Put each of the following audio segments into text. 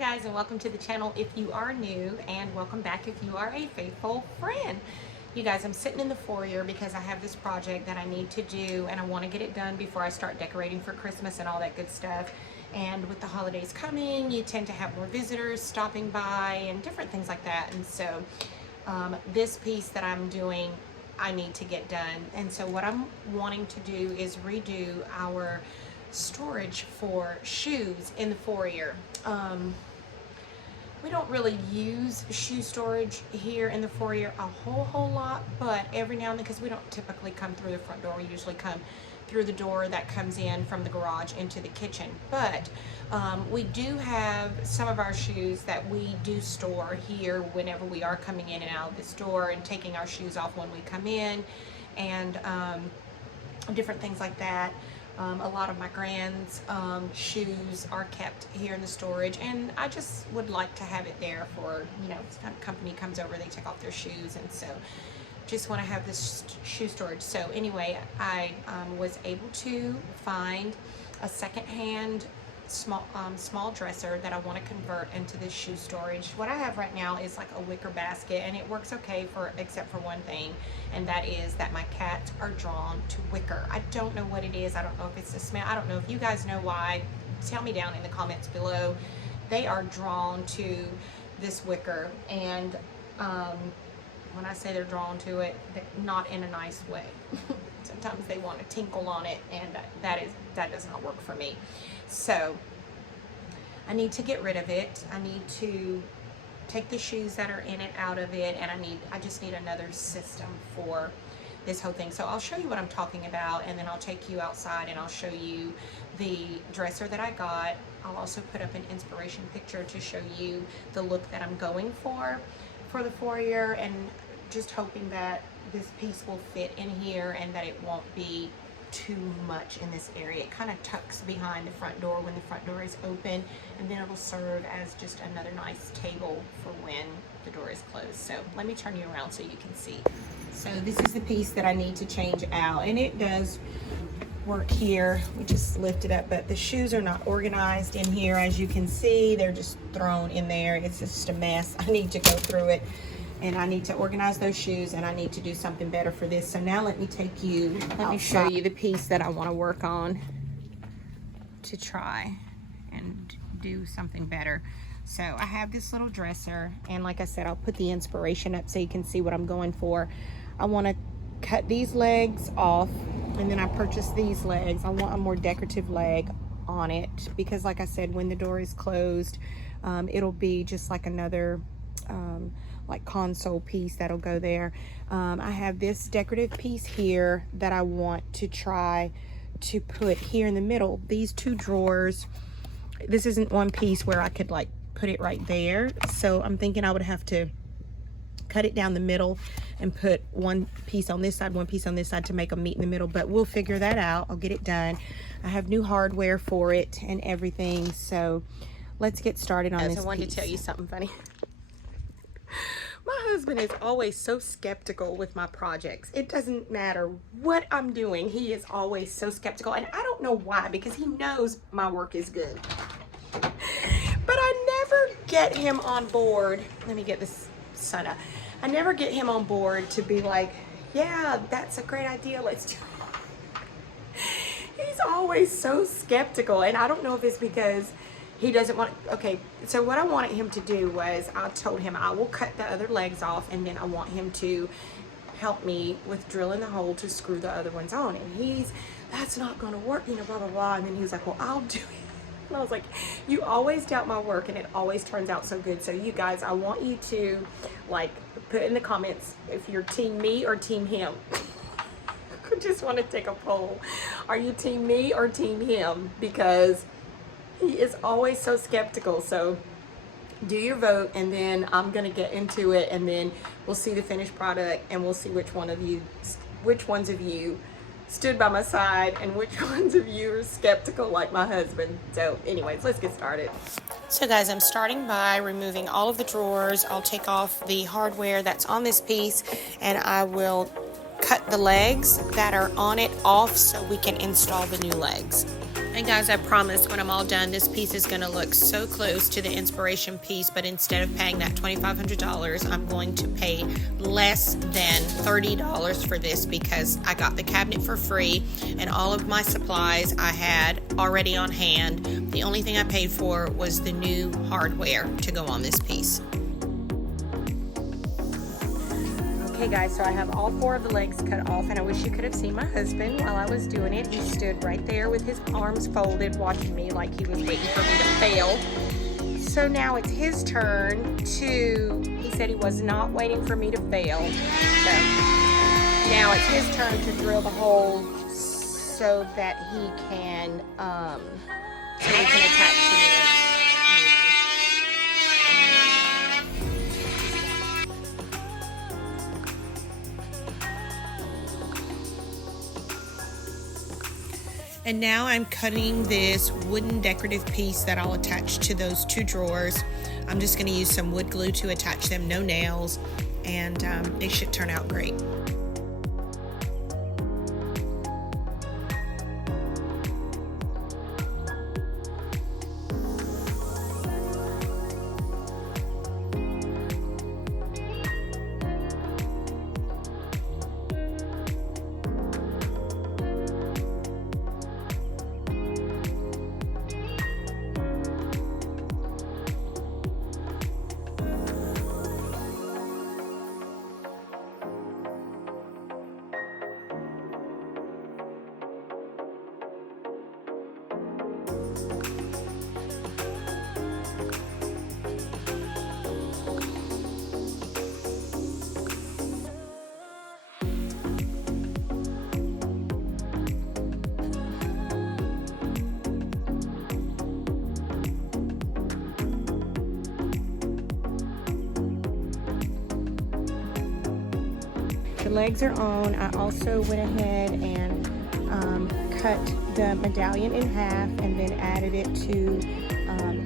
guys, and welcome to the channel if you are new, and welcome back if you are a faithful friend. You guys, I'm sitting in the foyer because I have this project that I need to do and I want to get it done before I start decorating for Christmas and all that good stuff. And with the holidays coming, you tend to have more visitors stopping by and different things like that. And so this piece that I'm doing, I need to get done. And so what I'm wanting to do is redo our storage for shoes in the foyer. We don't really use shoe storage here in the foyer a whole lot, but every now and then, because we don't typically come through the front door, we usually come through the door that comes in from the garage into the kitchen. But we do have some of our shoes that we do store here whenever we are coming in and out of this door, and taking our shoes off when we come in, and different things like that. A lot of my grand's shoes are kept here in the storage, and I just would like to have it there for, you know, company comes over, they take off their shoes, and so just want to have this shoe storage. So anyway, I was able to find a secondhand small dresser that I want to convert into this shoe storage. What I have right now is like a wicker basket, and it works okay except for one thing, and that is that my cats are drawn to wicker. I don't know what it is. I don't know if it's the smell. I don't know if you guys know why. Tell me down in the comments below. They are drawn to this wicker, and when I say they're drawn to it, not in a nice way. Sometimes they want to tinkle on it, and that does not work for me. So I need to get rid of it. I need to take the shoes that are in it out of it, and I just need another system for this whole thing. So I'll show you what I'm talking about, and then I'll take you outside and I'll show you the dresser that I got. I'll also put up an inspiration picture to show you the look that I'm going for the foyer, and just hoping that this piece will fit in here and that it won't be too much in this area. It kind of tucks behind the front door when the front door is open, and then it'll serve as just another nice table for when the door is closed. So let me turn you around so you can see. So this is the piece that I need to change out, and it does work here. We just lift it up, but the shoes are not organized in here. As you can see, they're just thrown in there. It's just a mess. I need to go through it, and I need to organize those shoes, and I need to do something better for this. So now let me show you the piece that I want to work on to try and do something better. So I have this little dresser, and like I said, I'll put the inspiration up so you can see what I'm going for. I want to cut these legs off, and then I purchased these legs. I want a more decorative leg on it because, like I said, when the door is closed, it'll be just like another like console piece that'll go there. I have this decorative piece here that I want to try to put here in the middle. These two drawers, this isn't one piece where I could like put it right there, so I'm thinking I would have to cut it down the middle and put one piece on this side, one piece on this side to make them meet in the middle, but we'll figure that out. I'll get it done. I have new hardware for it and everything, so let's get started on this piece. I wanted to tell you something funny. My husband is always so skeptical with my projects. It doesn't matter what I'm doing, he is always so skeptical, and I don't know why, because he knows my work is good. But I never get him on board. Let me get this sun up. I never get him on board to be like, yeah, that's a great idea, let's do it. He's always so skeptical, and I don't know if it's because he doesn't want, okay, so what I wanted him to do was, I told him I will cut the other legs off, and then I want him to help me with drilling the hole to screw the other ones on. And that's not gonna work, you know, blah, blah, blah. And then he was like, well, I'll do it. And I was like, you always doubt my work, and it always turns out so good. So you guys, I want you to like put in the comments if you're team me or team him. I just want to take a poll. Are you team me or team him? Because he is always so skeptical. So do your vote, and then I'm gonna get into it, and then we'll see the finished product, and we'll see which ones of you stood by my side and which ones of you are skeptical like my husband. So anyways, let's get started. So guys, I'm starting by removing all of the drawers. I'll take off the hardware that's on this piece, and I will cut the legs that are on it off so we can install the new legs. And guys, I promise when I'm all done, this piece is going to look so close to the inspiration piece, but instead of paying that $2,500, I'm going to pay less than $30 for this because I got the cabinet for free and all of my supplies I had already on hand. The only thing I paid for was the new hardware to go on this piece. Okay guys, so I have all 4 of the legs cut off, and I wish you could have seen my husband while I was doing it. He stood right there with his arms folded watching me like he was waiting for me to fail. So now it's his turn to, he said he was not waiting for me to fail. So now it's his turn to drill the hole so that he can attach to it. And now I'm cutting this wooden decorative piece that I'll attach to those 2 drawers. I'm just going to use some wood glue to attach them, no nails, and it should turn out great. The legs are on. I also went ahead and cut the medallion in half and then added it to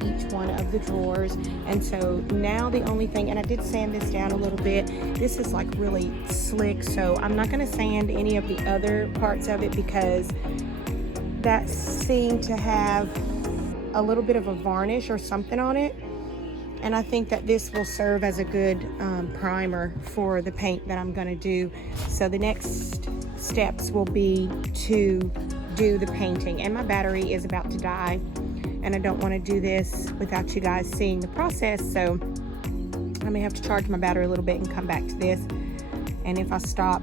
each one of the drawers. And so now the only thing, and I did sand this down a little bit, this is like really slick, so I'm not going to sand any of the other parts of it because that seemed to have a little bit of a varnish or something on it. And I think that this will serve as a good primer for the paint that I'm going to do. So the next steps will be to do the painting. And my battery is about to die, and I don't want to do this without you guys seeing the process. So I may have to charge my battery a little bit and come back to this. And if I stop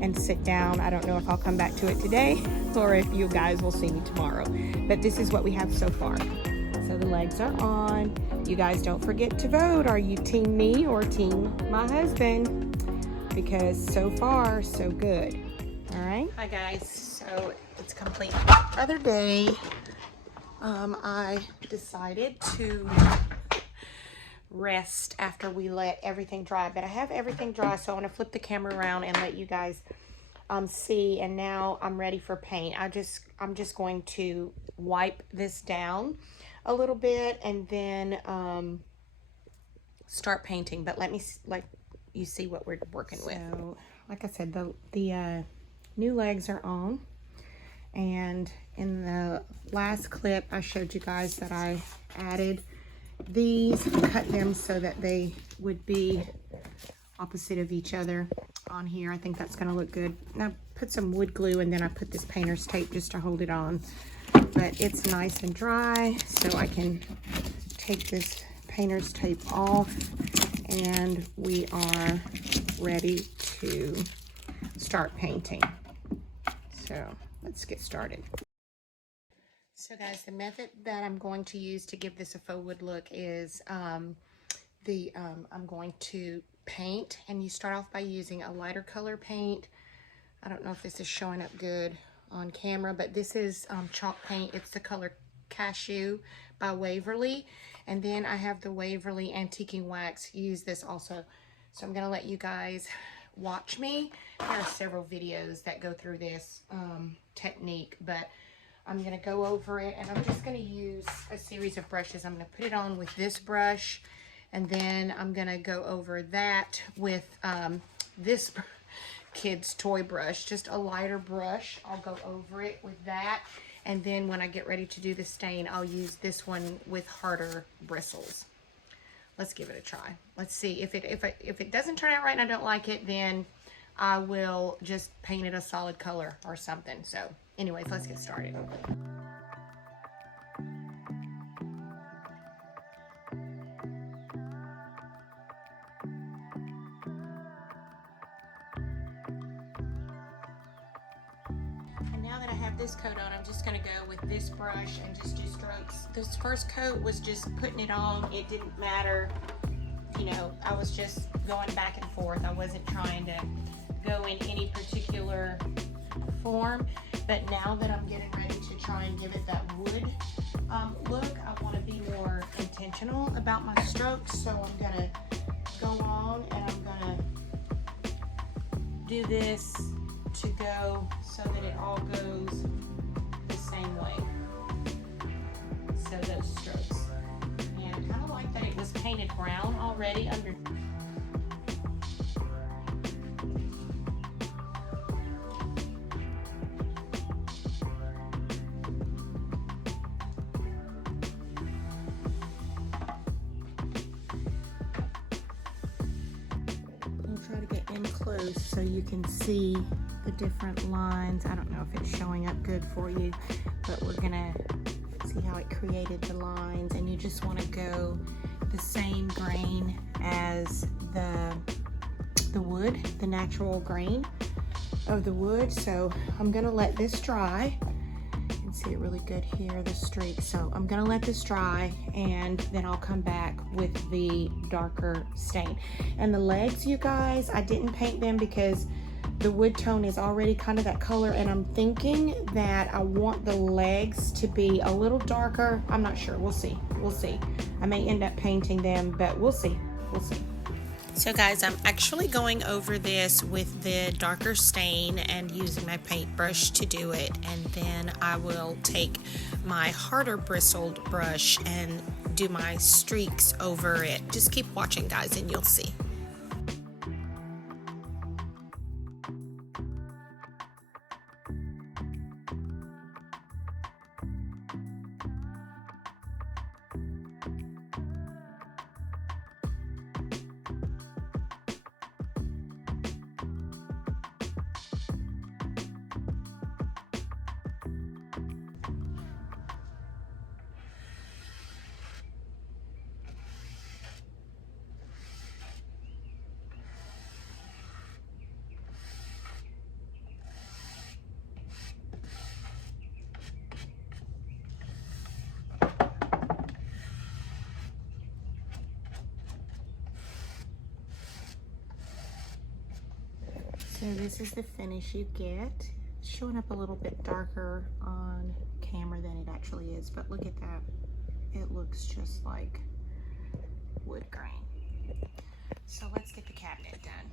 and sit down, I don't know if I'll come back to it today or if you guys will see me tomorrow. But this is what we have so far. So the legs are on. You guys don't forget to vote. Are you team me or team my husband? Because so far, so good. All right. Hi guys, so it's complete. The other day, I decided to rest after we let everything dry, but I have everything dry, so I want to flip the camera around and let you guys see. And now I'm ready for paint. I'm just going to wipe this down a little bit and then start painting. But let me let you see what we're working with. So like I said, the new legs are on, and in the last clip I showed you guys that I added these, cut them so that they would be opposite of each other on here. I think that's going to look good. And I put some wood glue and then I put this painter's tape just to hold it on. But it's nice and dry, so I can take this painter's tape off, and we are ready to start painting. So let's get started. So guys, the method that I'm going to use to give this a faux wood look is I'm going to paint, and you start off by using a lighter color paint. I don't know if this is showing up good on camera, but this is chalk paint. It's the color Cashew by Waverly, and then I have the Waverly Antiquing Wax. Use this also. So I'm gonna let you guys watch me. There are several videos that go through this technique, but I'm gonna go over it, and I'm just gonna use a series of brushes. I'm gonna put it on with this brush, and then I'm gonna go over that with this kid's toy brush, just a lighter brush. I'll go over it with that, And then when I get ready to do the stain, I'll use this one with harder bristles. Let's give it a try. Let's see if it doesn't turn out right and I don't like it, then I will just paint it a solid color or something. So anyways, let's get started. This coat on, I'm just going to go with this brush and just do strokes. This first coat was just putting it on. It didn't matter, you know, I was just going back and forth. I wasn't trying to go in any particular form, but now that I'm getting ready to try and give it that wood look, I want to be more intentional about my strokes. So I'm going to go on and I'm going to do this to go so that it all goes the same way. So those strokes. And I kind of like that it was painted brown already under. I'll try to get in close so you can see the different lines. I don't know if it's showing up good for you, but we're gonna see how it created the lines. And you just want to go the same grain as the wood, the natural grain of the wood. So I'm gonna let this dry. You can see it really good here, the streaks. So I'm gonna let this dry and then I'll come back with the darker stain. And the legs, you guys, I didn't paint them because the wood tone is already kind of that color, and I'm thinking that I want the legs to be a little darker. I'm not sure. We'll see. We'll see. I may end up painting them, but we'll see. We'll see. So guys, I'm actually going over this with the darker stain and using my paintbrush to do it, and then I will take my harder bristled brush and do my streaks over it. Just keep watching, guys, and you'll see. So this is the finish you get. It's showing up a little bit darker on camera than it actually is, but look at that. It looks just like wood grain. So let's get the cabinet done.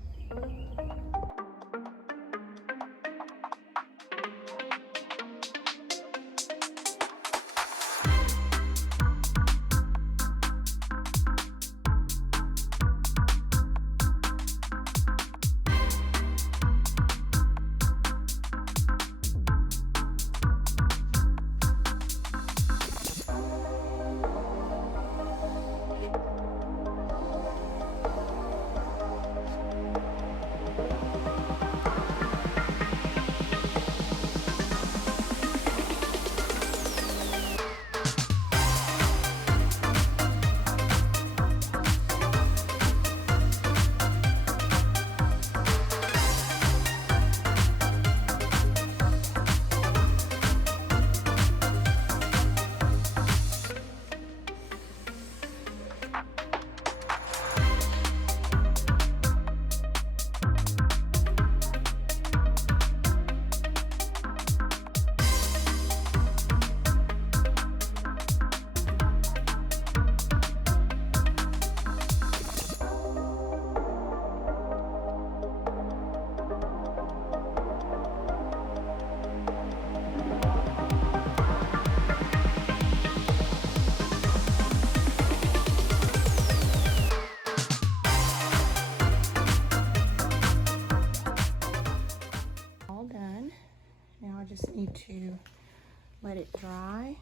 let it dry,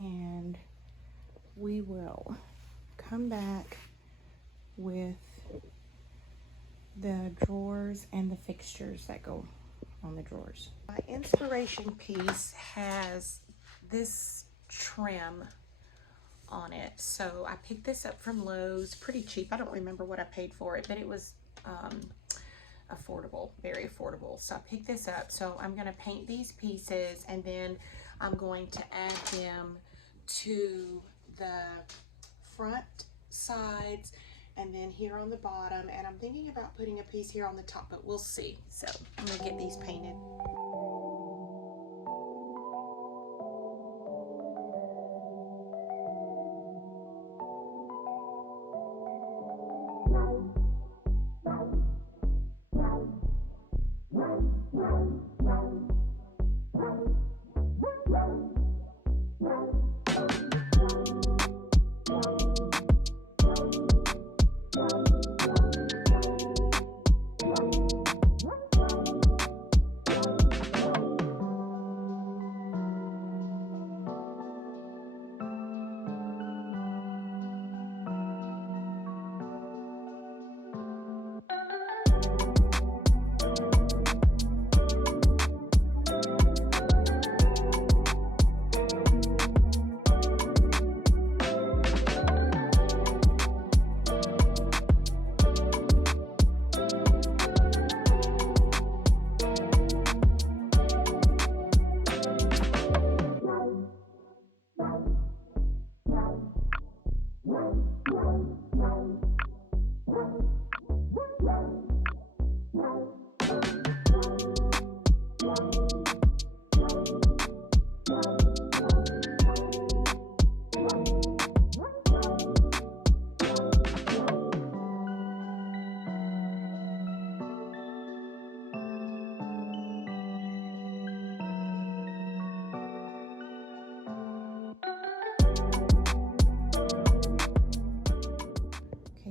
and we will come back with the drawers and the fixtures that go on the drawers. My inspiration piece has this trim on it, so I picked this up from Lowe's, pretty cheap. I don't remember what I paid for it, but it was affordable, very affordable. So I picked this up. So I'm going to paint these pieces, and then I'm going to add them to the front sides and then here on the bottom, and I'm thinking about putting a piece here on the top, but we'll see. So I'm going to get these painted.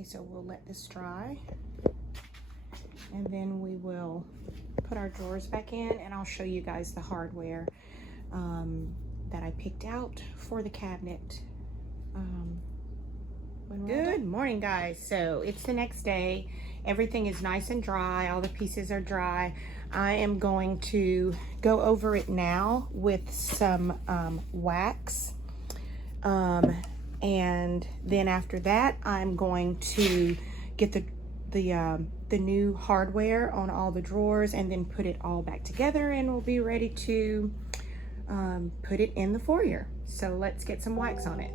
So we'll let this dry, and then we will put our drawers back in, and I'll show you guys the hardware that I picked out for the cabinet. Good morning, guys. So it's the next day. Everything is nice and dry. All the pieces are dry. I am going to go over it now with some wax. And then after that, I'm going to get the new hardware on all the drawers and then put it all back together, and we'll be ready to put it in the foyer. So let's get some wax on it.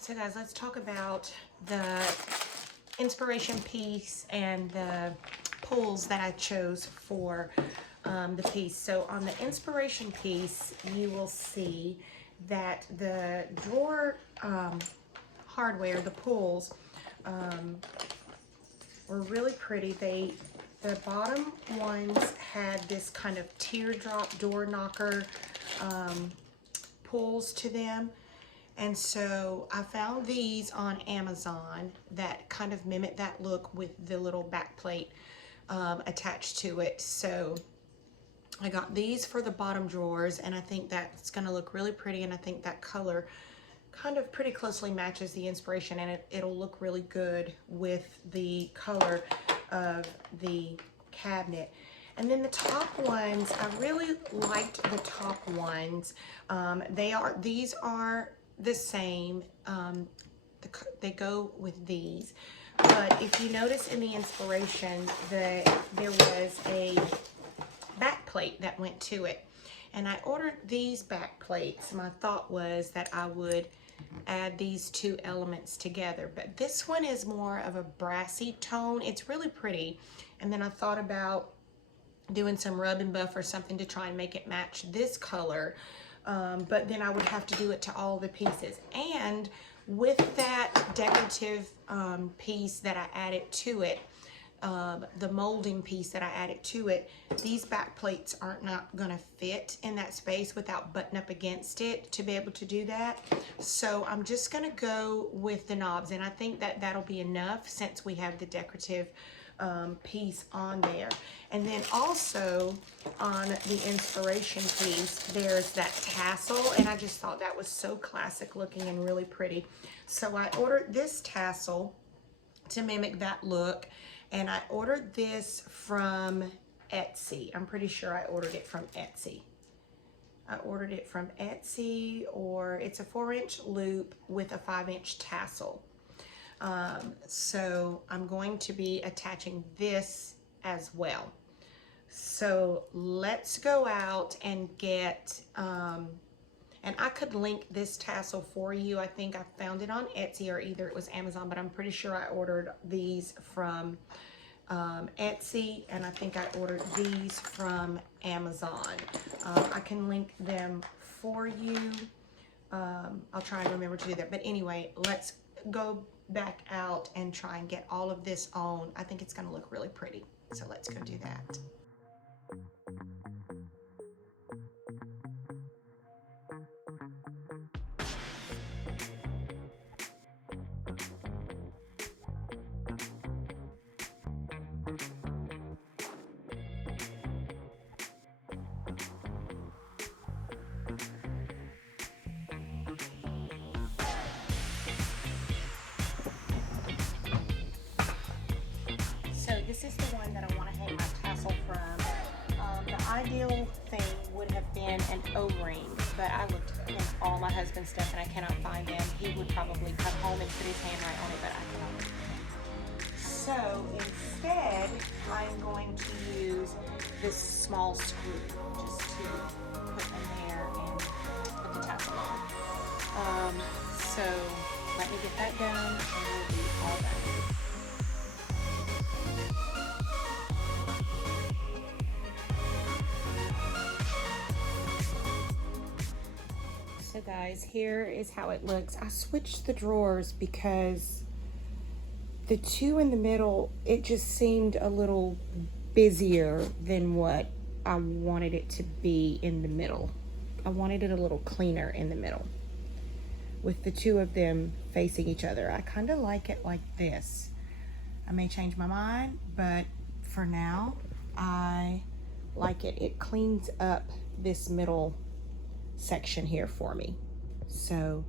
So guys, let's talk about the inspiration piece and the pulls that I chose for the piece. So on the inspiration piece, you will see that the drawer hardware, the pulls, were really pretty. The bottom ones had this kind of teardrop door knocker pulls to them. And so I found these on Amazon that kind of mimic that look with the little back plate attached to it. So I got these for the bottom drawers, and I think that's gonna look really pretty, and I think that color kind of pretty closely matches the inspiration, and it'll look really good with the color of the cabinet. And then the top ones, I really liked the top ones. These are the same. They go with these. But if you notice in the inspiration that there was a back plate that went to it. And I ordered these back plates. My thought was that I would add these two elements together, but this one is more of a brassy tone. It's really pretty. And then I thought about doing some rub and buff or something to try and make it match this color, but then I would have to do it to all the pieces. And with that decorative piece that I added to it, the molding piece that I added to it, these back plates are not going to fit in that space without butting up against it to be able to do that. So I'm just going to go with the knobs, and I think that that'll be enough since we have the decorative piece on there. And then also on the inspiration piece, there's that tassel, and I just thought that was so classic looking and really pretty. So I ordered this tassel to mimic that look, and I ordered this from Etsy. I'm pretty sure I ordered it from Etsy. I ordered it from Etsy, or it's a 4-inch loop with a 5-inch tassel. So I'm going to be attaching this as well. So let's go out and get, and I could link this tassel for you. I think I found it on Etsy, or either it was Amazon, but I'm pretty sure I ordered these from Etsy, and I think I ordered these from Amazon. I can link them for you. I'll try and remember to do that. But anyway, let's go back out and try and get all of this on. I think it's going to look really pretty. So let's go do that. So this is the one that I want to hang my tassel from. The ideal thing would have been an O-ring, but I looked in all my husband's stuff and I cannot find them. He would probably come home and put his hand right on it, but I cannot. So instead, I'm going to use this small screw just to put in there and put the tassel on. So let me get that done and we'll be all done. So guys, here is how it looks. I switched the drawers because the two in the middle, it just seemed a little busier than what I wanted it to be in the middle. I wanted it a little cleaner in the middle with the two of them facing each other. I kind of like it like this. I may change my mind, but for now, I like it. It cleans up this middle section here for me. So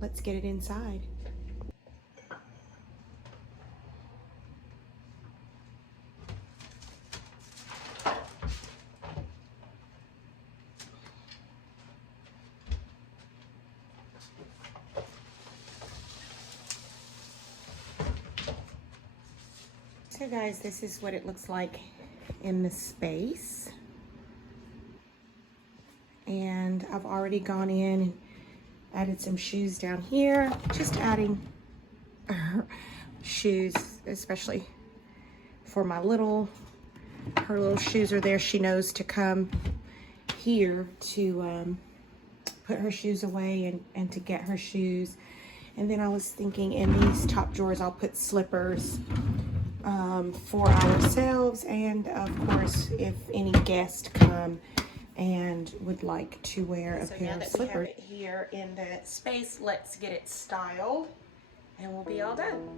let's get it inside. So guys, this is what it looks like in the space. And I've already gone in and added some shoes down here, just adding shoes, especially for my her little shoes are there. She knows to come here to put her shoes away and to get her shoes. And then I was thinking in these top drawers, I'll put slippers for ourselves, and of course, if any guests come and would like to wear a pair of slippers. So now that we have it here in the space, let's get it styled and we'll be all done.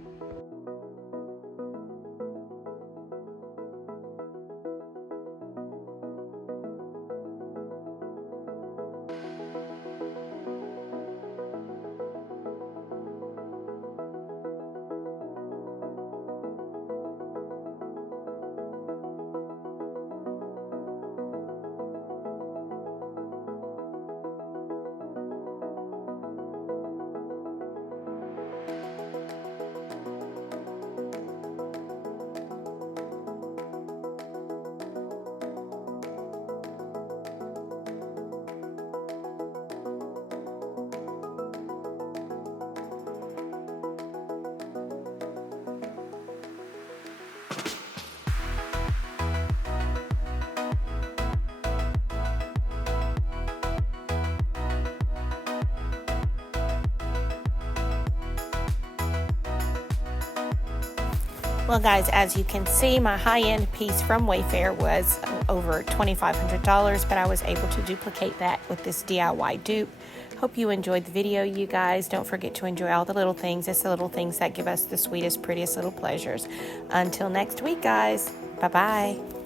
Well, guys, as you can see, my high-end piece from Wayfair was over $2,500, but I was able to duplicate that with this DIY dupe. Hope you enjoyed the video, you guys. Don't forget to enjoy all the little things. It's the little things that give us the sweetest, prettiest little pleasures. Until next week, guys. Bye-bye.